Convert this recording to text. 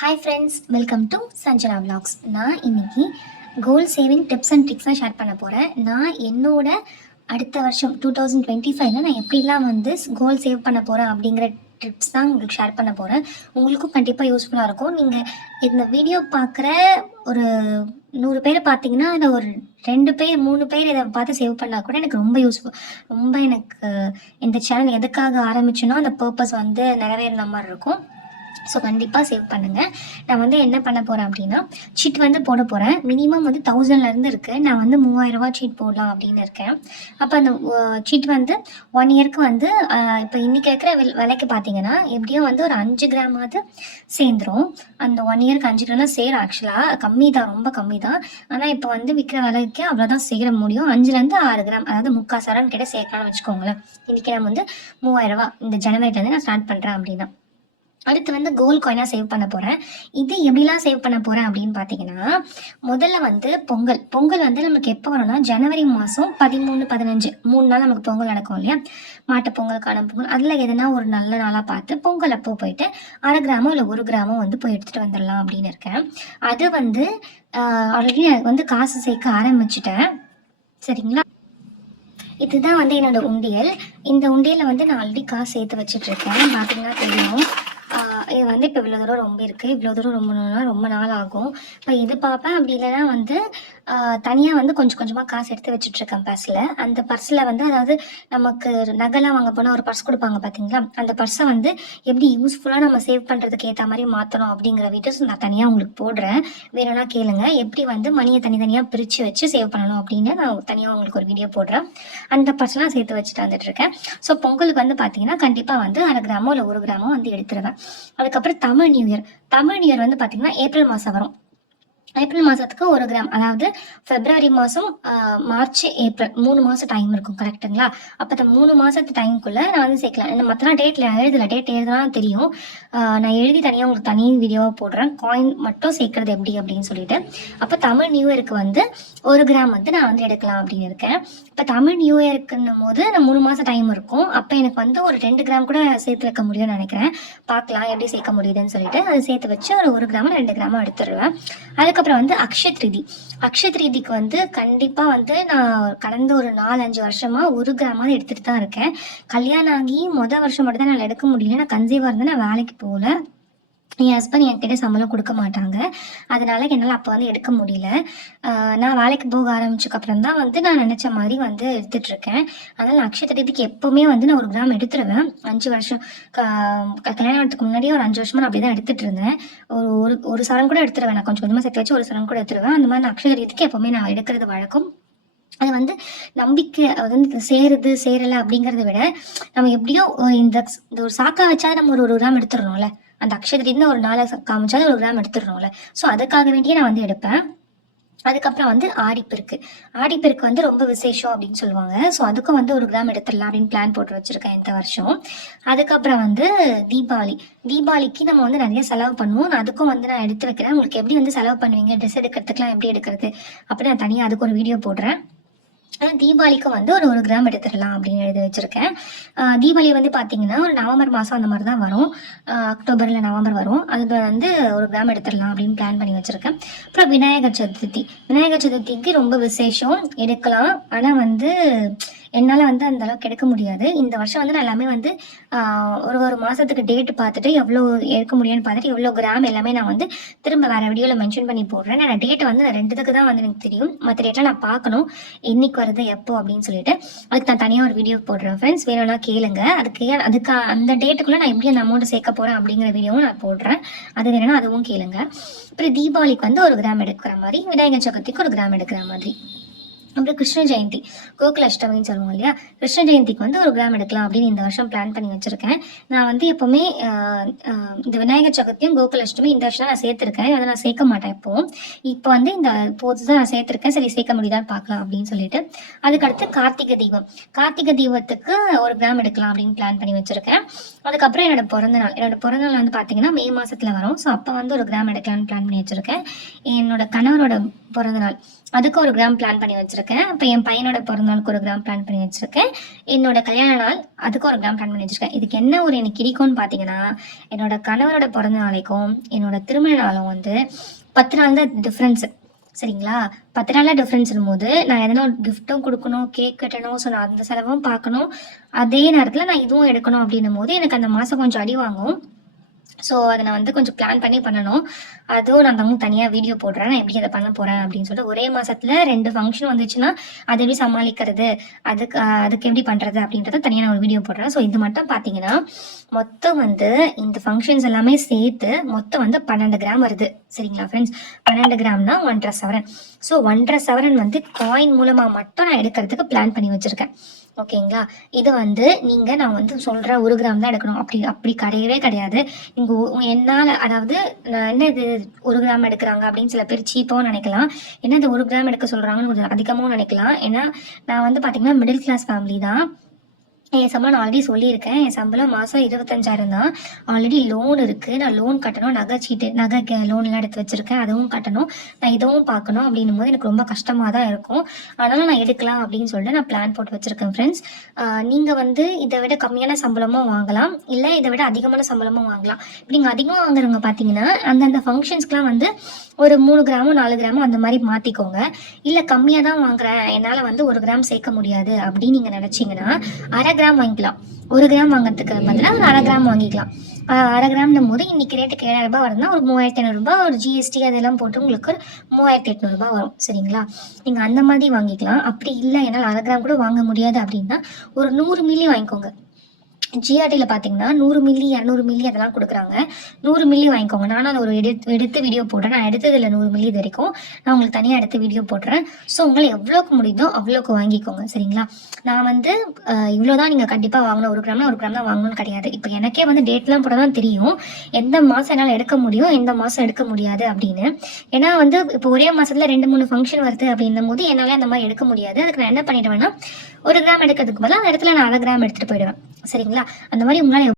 Hi friends, welcome to Sanjana vlogs. நான் இன்னைக்கு கோல் saving tips and tricks தான் ஷேர் பண்ண போகிறேன். நான் என்னோட அடுத்த வருஷம் 2025 நான் எப்படிலாம் வந்து கோல் சேவ் பண்ண போகிறேன் அப்படிங்கிற டிப்ஸ் தான் உங்களுக்கு ஷேர் பண்ண போகிறேன். உங்களுக்கும் கண்டிப்பாக யூஸ்ஃபுல்லாக இருக்கும். நீங்கள் இந்த வீடியோ பார்க்குற ஒரு 100 பேர் பார்த்தீங்கன்னா அதில் ஒரு 2 பேர் 3 பேர் இதை பார்த்து சேவ் பண்ணால் கூட எனக்கு ரொம்ப யூஸ்ஃபுல். ரொம்ப எனக்கு இந்த சேனல் எதுக்காக ஆரம்பிச்சேனோ அந்த பர்பஸ் வந்து நிறைவேறின மாதிரி இருக்கும். ஸோ கண்டிப்பாக சேவ் பண்ணுங்கள். நான் வந்து என்ன பண்ண போகிறேன் அப்படின்னா, சீட் வந்து போட போகிறேன். மினிமம் வந்து 1000லேருந்து இருக்குது. நான் வந்து 3000 சீட் போடலாம் அப்படின்னு இருக்கேன். அப்போ அந்த சீட் வந்து 1 இயருக்கு வந்து இப்போ இன்றைக்கி இருக்கிற விலைக்கு பார்த்தீங்கன்னா எப்படியும் வந்து ஒரு 5 கிராமாவது சேர்ந்துடும். அந்த 1 இயருக்கு 5 கிராம் தான் சேரும். ஆக்சுவலாக கம்மி தான், ரொம்ப கம்மி தான். ஆனால் இப்போ வந்து விற்கிற விலைக்கு அவ்வளோதான் சேர முடியும். 5லேருந்து 6 கிராம், அதாவது 3/4 சரம் கிட்ட சேர்க்கலாம்னு வச்சுக்கோங்களேன். இன்றைக்கி நம்ம வந்து 3000 இந்த ஜனவரிலேருந்து நான் ஸ்டார்ட் பண்ணுறேன் அப்படின்னா. அடுத்து வந்து கோல்ட் காயினாக சேவ் பண்ண போகிறேன். இது எப்படிலாம் சேவ் பண்ண போகிறேன் அப்படின்னு பார்த்தீங்கன்னா, முதல்ல வந்து பொங்கல் வந்து நமக்கு எப்போ வரும்னா ஜனவரி மாதம் 13, 15 3 நாள் நமக்கு பொங்கல் நடக்கும் இல்லையா? மாட்டு பொங்கல், காணும் பொங்கல், அதில் எதனா ஒரு நல்ல நாளாக பார்த்து பொங்கல் அப்போ போயிட்டு 1/2 கிராமோ இல்லை 1 கிராமோ வந்து போய் எடுத்துகிட்டு வந்துடலாம் அப்படின்னு இருக்கேன். அது வந்து ஆல்ரெடி எனக்கு வந்து காசு சேர்க்க ஆரம்பிச்சிட்டேன். சரிங்களா? இதுதான் வந்து என்னோட உண்டியல். இந்த உண்டியலில் வந்து நான் ஆல்ரெடி காசு சேர்த்து வச்சுட்ருக்கேன். பார்த்தீங்கன்னா தெரியும். இது வந்து இப்போ இவ்வளோ தூரம் ரொம்ப இருக்குது. இவ்வளோ தூரம் ரொம்ப நாள் ஆகும். இப்போ இது பார்ப்பேன். அப்படி இல்லைன்னா வந்து தனியாக வந்து கொஞ்சம் கொஞ்சமாக காசு எடுத்து வச்சுட்ருக்கேன் பர்ஸில். அந்த பர்ஸில் வந்து அதாவது நமக்கு நகைலாம் வாங்க போனால் ஒரு பர்ஸ் கொடுப்பாங்க பார்த்தீங்களா? அந்த பர்ஸை வந்து எப்படி யூஸ்ஃபுல்லாக நம்ம சேவ் பண்ணுறதுக்கு ஏற்ற மாதிரி மாற்றணும் அப்படிங்கிற வீடியோஸ் நான் தனியாக உங்களுக்கு போடுறேன். வேணும்னா கேளுங்க. எப்படி வந்து மணியை தனித்தனியாக பிரித்து வச்சு சேவ் பண்ணணும் அப்படின்னு நான் தனியாக உங்களுக்கு ஒரு வீடியோ போடுறேன். அந்த பர்ஸ்லாம் சேர்த்து வச்சுட்டு வந்துட்டுருக்கேன். ஸோ பொங்கலுக்கு வந்து பார்த்தீங்கன்னா கண்டிப்பாக வந்து 1/2 கிராமோ இல்லை 1 கிராமோ வந்து எடுத்துருவேன். அதுக்கப்புறம் தமிழ் நியூ இயர் வந்து பார்த்தீங்கன்னா ஏப்ரல் மாதம் வரும். ஏப்ரல் மாதத்துக்கு 1 கிராம், அதாவது பிப்ரவரி மாதம், மார்ச், ஏப்ரல் 3 மாதம் டைம் இருக்கும். கரெக்டுங்களா? அப்போ அந்த 3 மாதத்து டைமுக்குள்ளே நான் வந்து சேர்க்கலாம். இந்த மற்றலாம் டேட் எழுதுனா தெரியும். நான் எழுதி தனியாக உங்களுக்கு தனி வீடியோவாக போடுறேன். காயின் மட்டும் சேர்க்கறது எப்படி அப்படின்னு சொல்லிட்டு. அப்போ தமிழ் நியூ இயருக்கு வந்து 1 கிராம் வந்து நான் வந்து எடுக்கலாம் அப்படின்னு இருக்கேன். இப்போ தமிழ் நியூ இயருக்குன்னும் போது நான் 3 மாதம் டைம் இருக்கும். அப்போ எனக்கு வந்து ஒரு 2 கிராம் கூட சேர்த்து வைக்க முடியும்னு நினைக்கிறேன். பார்க்கலாம் எப்படி சேர்க்க முடியுதுன்னு சொல்லிட்டு அதை சேர்த்து வச்சு ஒரு 1 கிராமோ 2 கிராமோ எடுத்துடுவேன். அதுக்கப்புறம் வந்து அக்ஷய திருதிக்கு வந்து கண்டிப்பாக வந்து நான் கடந்த ஒரு 4-5 வருஷமா 1 கிராமாவது எடுத்துட்டு தான் இருக்கேன். கல்யாணம் ஆகி வருஷம் மட்டும் தான் நான் எடுக்க முடியல. நான் கன்சீவாக இருந்து நான் வேலைக்கு போகல. என் ஹஸ்பண்ட் என்கிட்ட சம்பளம் கொடுக்க மாட்டாங்க. அதனால என்னால் அப்போ வந்து எடுக்க முடியல. நான் வேலைக்கு போக ஆரம்பிச்சதுக்கப்புறம் தான் வந்து நான் நினச்ச மாதிரி வந்து எடுத்துட்ருக்கேன். அதனால் அக்ஷய திருதிக்கு எப்போவுமே வந்து நான் 1 கிராம் எடுத்துருவேன். 5 வருஷம் கல்யாணத்துக்கு முன்னாடியே ஒரு 5 வருஷமா நான் அப்படி தான் எடுத்துகிட்டு இருந்தேன். ஒரு சரம் கூட எடுத்துருவேன். நான் கொஞ்சம் கொஞ்சமாக சேர்த்து வச்சு 1 சரம் கூட எடுத்துருவேன். அந்த மாதிரி நான் அக்ஷய திருதிக்கு எப்போவுமே நான் எடுக்கிறது வழக்கம். அது வந்து நம்பிக்கை, அது வந்து சேருது சேரலை அப்படிங்கிறத விட நம்ம எப்படியோ இந்த ஒரு சாக்கா வச்சாவது நம்ம ஒரு கிராம் எடுத்துடணும்ல. அந்த அக்ஷய திருதின்னு ஒரு நாளை காமிச்சாலும் 1 கிராம் எடுத்துடணும்ல. ஸோ அதுக்காக வேண்டியே நான் வந்து எடுப்பேன். அதுக்கப்புறம் வந்து ஆடிப்பெருக்கு வந்து ரொம்ப விசேஷம் அப்படின்னு சொல்லுவாங்க. ஸோ அதுக்கும் வந்து 1 கிராம் எடுத்துடலாம் அப்படின்னு பிளான் போட்டு வச்சுருக்கேன் இந்த வருஷம். அதுக்கப்புறம் வந்து தீபாவளிக்கு நம்ம வந்து நிறைய செலவு பண்ணுவோம். நான் அதுக்கும் வந்து நான் எடுத்து வைக்கிறேன். உங்களுக்கு எப்படி வந்து செலவு பண்ணுவீங்க, ட்ரெஸ் எடுக்கிறதுக்குலாம் எப்படி எடுக்கிறது அப்படி நான் தனியாக அதுக்கு ஒரு வீடியோ போடுறேன். ஆனால் தீபாவளிக்கு வந்து ஒரு கிராம் எடுத்துடலாம் அப்படின்னு எழுதி வச்சுருக்கேன். தீபாவளி வந்து பார்த்தீங்கன்னா ஒரு நவம்பர் மாதம் அந்த மாதிரி தான் வரும். அக்டோபரில் நவம்பர் வரும். அது வந்து 1 கிராம் எடுத்துடலாம் அப்படின்னு பிளான் பண்ணி வச்சுருக்கேன். அப்புறம் விநாயகர் சதுர்த்திக்கு ரொம்ப விசேஷம், எடுக்கலாம். ஆனால் வந்து என்னால் வந்து அந்த அளவுக்கு எடுக்க முடியாது. இந்த வருஷம் வந்து நான் எல்லாமே வந்து ஒரு மாதத்துக்கு டேட்டு பார்த்துட்டு எவ்வளோ எடுக்க முடியும்னு பார்த்துட்டு எவ்வளோ கிராம் எல்லாமே நான் வந்து திரும்ப வேறு வீடியோவில் மென்ஷன் பண்ணி போடுறேன். நான் டேட்டை வந்து நான் 2த்துக்கு தான் வந்து எனக்கு தெரியும். மற்ற டேட்டெலாம் நான் பார்க்கணும் என்னைக்கு வருது எப்போ அப்படின்னு சொல்லிட்டு. அதுக்கு நான் தனியாக ஒரு வீடியோ போடுறேன் ஃப்ரெண்ட்ஸ். வேணும்னா கேளுங்க. அதுக்கு அந்த டேட்டுக்குள்ளே நான் எப்படி அந்த அமௌண்ட்டு சேர்க்க போகிறேன் அப்படிங்கிற வீடியோவும் நான் போடுறேன். அது வேணும்னா அதுவும் கேளுங்க. அப்புறம் தீபாவளிக்கு வந்து 1 கிராம் எடுக்கிற மாதிரி, விநாயகர் சதுர்த்திக்கு 1 கிராம் எடுக்கிற மாதிரி. அப்புறம் கிருஷ்ண ஜெயந்தி, கோகுல அஷ்டமின்னு சொல்லுவோம் இல்லையா? கிருஷ்ண ஜெயந்திக்கு வந்து 1 கிராம் எடுக்கலாம் அப்படின்னு இந்த வருஷம் பிளான் பண்ணி வச்சுருக்கேன். நான் வந்து எப்போவுமே இந்த விநாயகர் சதுர்த்தியும் கோகுல அஷ்டமி இந்த வருஷம் நான் சேர்த்துருக்கேன். அதை நான் சேர்க்க மாட்டேன் இப்போ வந்து இந்த போது தான் நான் சேர்த்துருக்கேன். சரி சேர்க்க முடியுதான்னு பார்க்கலாம் அப்படின்னு சொல்லிட்டு. அதுக்கடுத்து கார்த்திகை தீபத்துக்கு 1 கிராம் எடுக்கலாம் அப்படின்னு பிளான் பண்ணி வச்சுருக்கேன். அதுக்கப்புறம் என்னோட பிறந்தநாள் வந்து பார்த்தீங்கன்னா மே மாதத்தில் வரும். ஸோ அப்போ வந்து 1 கிராம் எடுக்கலாம்னு பிளான் பண்ணி வச்சுருக்கேன். என்னோட கணவரோட பிறந்தநாள் அதுக்கு 1 கிராம் பிளான் பண்ணி வச்சுருக்கேன். வச்சுருக்கேன். இப்போ என் பையனோட பிறந்தநாளுக்கு 1 கிராம் பிளான் பண்ணி வச்சுருக்கேன். என்னோட கல்யாண நாள் அதுக்கு 1 கிராம் பிளான் பண்ணி வச்சுருக்கேன். இதுக்கு என்ன ஒரு எனக்கு இடிக்கும்னு பார்த்தீங்கன்னா, என்னோட கணவரோட பிறந்த நாளைக்கும் என்னோட திருமண நாளும் வந்து 10 நாள் தான் டிஃப்ரென்ஸு. சரிங்களா? 10 நாளாக டிஃப்ரென்ஸ்னும் போது நான் எதனா ஒரு கிஃப்ட்டும் கொடுக்கணும், கேக் கட்டணும். ஸோ நான் அந்த செலவும் பார்க்கணும். அதே நேரத்தில் நான் இதுவும் எடுக்கணும் அப்படின்னும் போது எனக்கு அந்த மாதம் கொஞ்சம் அடி வாங்கும். ஸோ அதை நான் வந்து கொஞ்சம் பிளான் பண்ணி பண்ணணும். அதுவும் நான் தனியாக வீடியோ போடுறேன், நான் எப்படி அதை பண்ண போகிறேன் அப்படின்னு சொல்லிட்டு. ஒரே மாதத்தில் 2 ஃபங்க்ஷன் வந்துச்சுன்னா அதை எப்படி சமாளிக்கிறது, அதுக்கு எப்படி பண்ணுறது அப்படின்றத தனியாக நான் ஒரு வீடியோ போடுறேன். ஸோ இது மட்டும் பார்த்தீங்கன்னா மொத்தம் வந்து இந்த ஃபங்க்ஷன்ஸ் எல்லாமே சேர்த்து மொத்தம் வந்து 12 கிராம் வருது. சரிங்களா ஃப்ரெண்ட்ஸ்? 12 கிராம்னா 1.5 சவரன். ஸோ 1.5 சவரன் வந்து காயின் மூலமாக மட்டும் நான் எடுக்கிறதுக்கு பிளான் பண்ணி வச்சுருக்கேன். ஓகேங்களா? இது வந்து நான் வந்து சொல்கிறேன் 1 கிராம் தான் எடுக்கணும் அப்படி கிடையவே கிடையாது. நீங்கள் என்னால், அதாவது நான் என்ன இது 1 கிராம் எடுக்கிறாங்க அப்படின்னு சில பேர் சீப்பாகவும் நினைக்கலாம். என்ன இது 1 கிராம் எடுக்க சொல்கிறாங்கன்னு கொஞ்சம் அதிகமாகவும் நினைக்கலாம். ஏன்னா நான் வந்து பார்த்திங்கன்னா மிடில் கிளாஸ் ஃபேமிலி தான். என் சம்பளம் நான் ஆல்ரெடி சொல்லியிருக்கேன். என் சம்பளம் மாதம் 25,000 தான். ஆல்ரெடி லோன் இருக்குது, நான் லோன் கட்டணும். நகை லோன்லாம் எடுத்து வச்சுருக்கேன், அதுவும் கட்டணும். நான் இதுவும் பார்க்கணும். அப்படின்னும் போது எனக்கு ரொம்ப கஷ்டமாக தான் இருக்கும். ஆனாலும் நான் எடுக்கலாம் அப்படின்னு சொல்லிட்டு நான் பிளான் போட்டு வச்சுருக்கேன் ஃப்ரெண்ட்ஸ். நீங்கள் வந்து இதை விட கம்மியான சம்பளமும் வாங்கலாம், இல்லை இதை விட அதிகமான சம்பளமும் வாங்கலாம். இப்போ நீங்கள் அதிகமாக வாங்குறவங்க பார்த்தீங்கன்னா அந்தந்த ஃபங்க்ஷன்ஸ்க்குலாம் வந்து ஒரு 3 கிராமோ 4 கிராமோ அந்த மாதிரி மாற்றிக்கோங்க. இல்லை கம்மியாக தான் வாங்குறேன், என்னால் வந்து 1 கிராம் சேர்க்க முடியாது அப்படின்னு நீங்கள் நினச்சிங்கன்னா 1/2 கிராம் வாங்கிக்கலாம். 1 கிராம் வாங்குறதுக்கு பதிலாக ஒரு 1/2 கிராம் வாங்கிக்கலாம். 1/2 கிராம்னும் போது இன்னைக்கு ரேட்டுக்கு 7,000 ரூபாய் வருதுன்னா ஒரு 3,500 ரூபாய், ஒரு ஜிஎஸ்டி அதெல்லாம் போட்டு உங்களுக்கு ஒரு 3,800 ரூபாய் வரும். சரிங்களா? நீங்கள் அந்த மாதிரி வாங்கிக்கலாம். அப்படி இல்லை என்னால் 1/2 கிராம் கூட வாங்க முடியாது அப்படின்னா ஒரு 100 மில்லி வாங்கிக்கோங்க. ஜிஆர்டியில் பார்த்தீங்கன்னா 100 மில்லி 200 மில்லி அதெல்லாம் கொடுக்குறாங்க. 100 மில்லி வாங்கிக்கோங்க. நானும் அதை ஒரு எடுத்து வீடியோ போடுறேன். நான் எடுத்ததில் 100 மில்லி இது வரைக்கும் நான் உங்களுக்கு தனியாக எடுத்து வீடியோ போடுறேன். ஸோ உங்களை எவ்வளோக்கு முடியுதோ அவ்வளோக்கு வாங்கிக்கோங்க. சரிங்களா? நான் வந்து இவ்வளோ தான் நீங்கள் கண்டிப்பாக வாங்கணும், 1 கிராம்னா 1 கிராம் தான் வாங்கணும்னு கிடையாது. இப்போ எனக்கே வந்து டேட்லாம் போட தான் தெரியும் எந்த மாதம் என்னால் எடுக்க முடியும், எந்த மாதம் எடுக்க முடியாது அப்படின்னு. ஏன்னா வந்து இப்போ ஒரே மாதத்தில் 2-3 ஃபங்க்ஷன் வருது அப்படின்னும் போது என்னால் அந்த மாதிரி எடுக்க முடியாது. அதுக்கு நான் என்ன பண்ணிடுவேன்னா 1 கிராம் எடுக்கிறதுக்கு பதிலாக அந்த இடத்துல நான் 1/2 கிராம் எடுத்துகிட்டு போயிடுவேன். சரிங்களா? அந்த மாதிரி உங்களால்